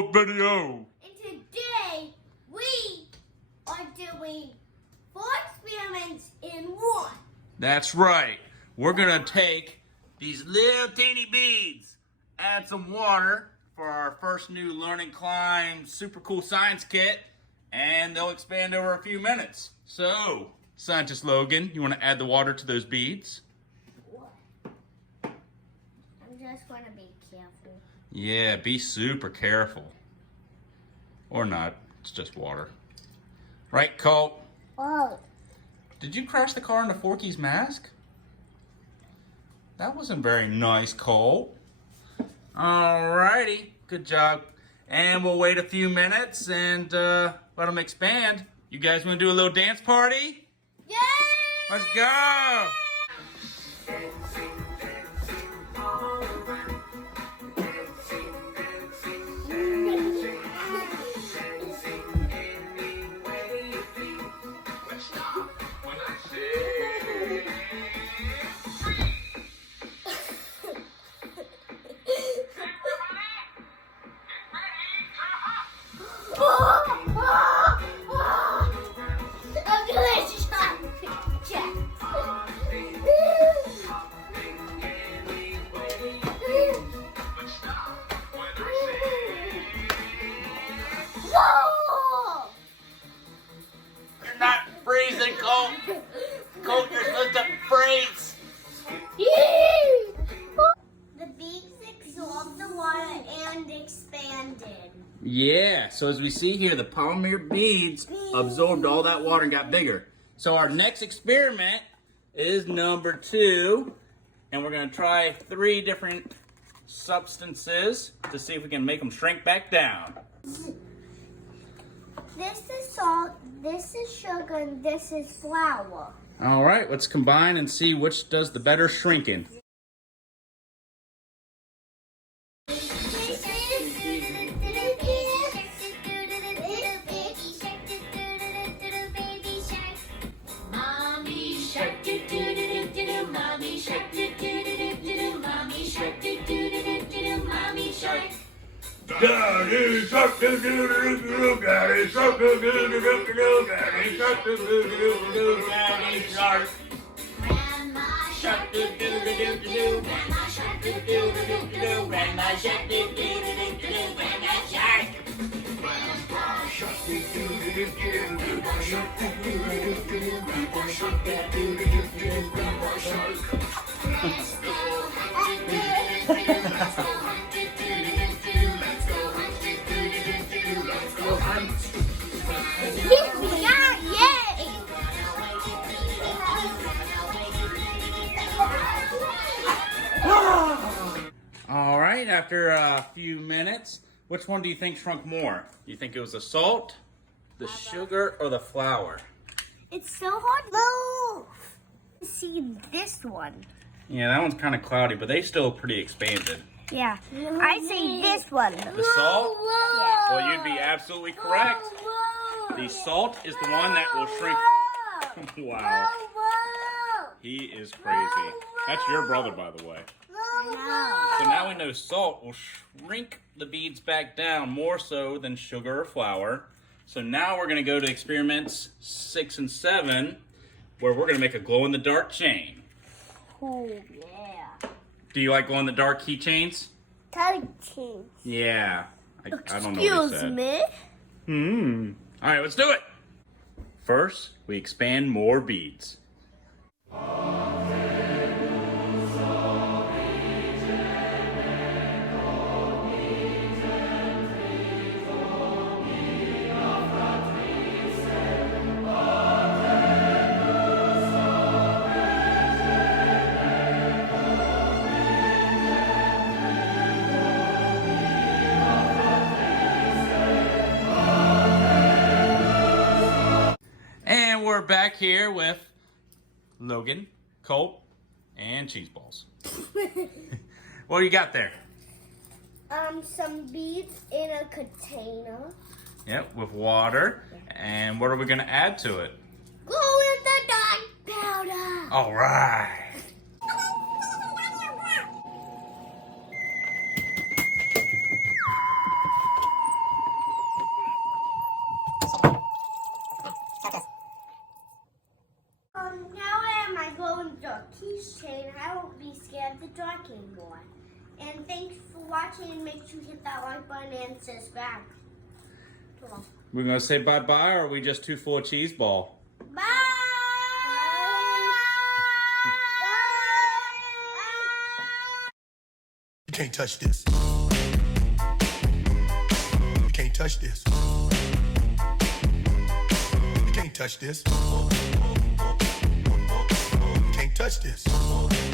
Colt video. And today we are doing 4 experiments in one. That's right. We're gonna take these little teeny beads, add some water for our first new Learn and Climb super cool science kit, and they'll expand over a few minutes. So, Scientist Logan, you want to add the water to those beads? What? I'm just going to be careful. Yeah, be super careful. Or not. It's just water. Right, Colt? Oh. Did you crash the car into Forky's mask? That wasn't very nice, Colt. Alrighty, good job. And we'll wait a few minutes and let them expand. You guys want to do a little dance party? Yay! Let's go! You're not freezing, Colt. Colt, you're supposed to freeze. The beads absorbed the water and expanded. Yeah, so as we see here, the polymer beads absorbed all that water and got bigger. So our next experiment is number 2, and we're gonna try 3 different substances to see if we can make them shrink back down. This is salt, this is sugar, and this is flour. All right, let's combine and see which does the better shrinking. Daddy shark, Daddy shark, Daddy shark, Daddy shark. Grandma shark, do do do do do. Grandma shark, do do do do do. Grandma shark, do do do do do. Grandma shark. Grandpa shark, do do do do do. Grandpa shark, do do do do do. Grandpa shark, do do do do do. Grandpa shark. Let's go hunt, do do do do. Let's go hunt, do do do do. Let's go hunt, do do do do. Let's go hunt. All right, after a few minutes, which one do you think shrunk more? Do you think it was the salt, the sugar, or the flour? It's so hard to see this one. Yeah, that one's kind of cloudy, but they still pretty expanded. Yeah, I say this one. The salt? Yeah. Well, you'd be absolutely correct. The salt is the one that will shrink. Wow, he is crazy. That's your brother, by the way. So now we know salt will shrink the beads back down more so than sugar or flour. So now we're going to go to experiments 6 and 7, where we're going to make a glow-in-the-dark chain. Oh, yeah. Do you like glow-in-the-dark keychains? Touching. Yeah. I don't know what he said. Me? All right, let's do it. First, we expand more beads. And we're back here with Logan, Colt, and cheese balls. What do you got there? Some beads in a container. Yep, with water. And what are we going to add to it? Glow-in-the-dark powder. All right. watching, make sure you hit that like button and subscribe. We're going to say bye-bye, or are we just too full of cheese ball? Bye! You can't touch this. You can't touch this. You can't touch this. You can't touch this.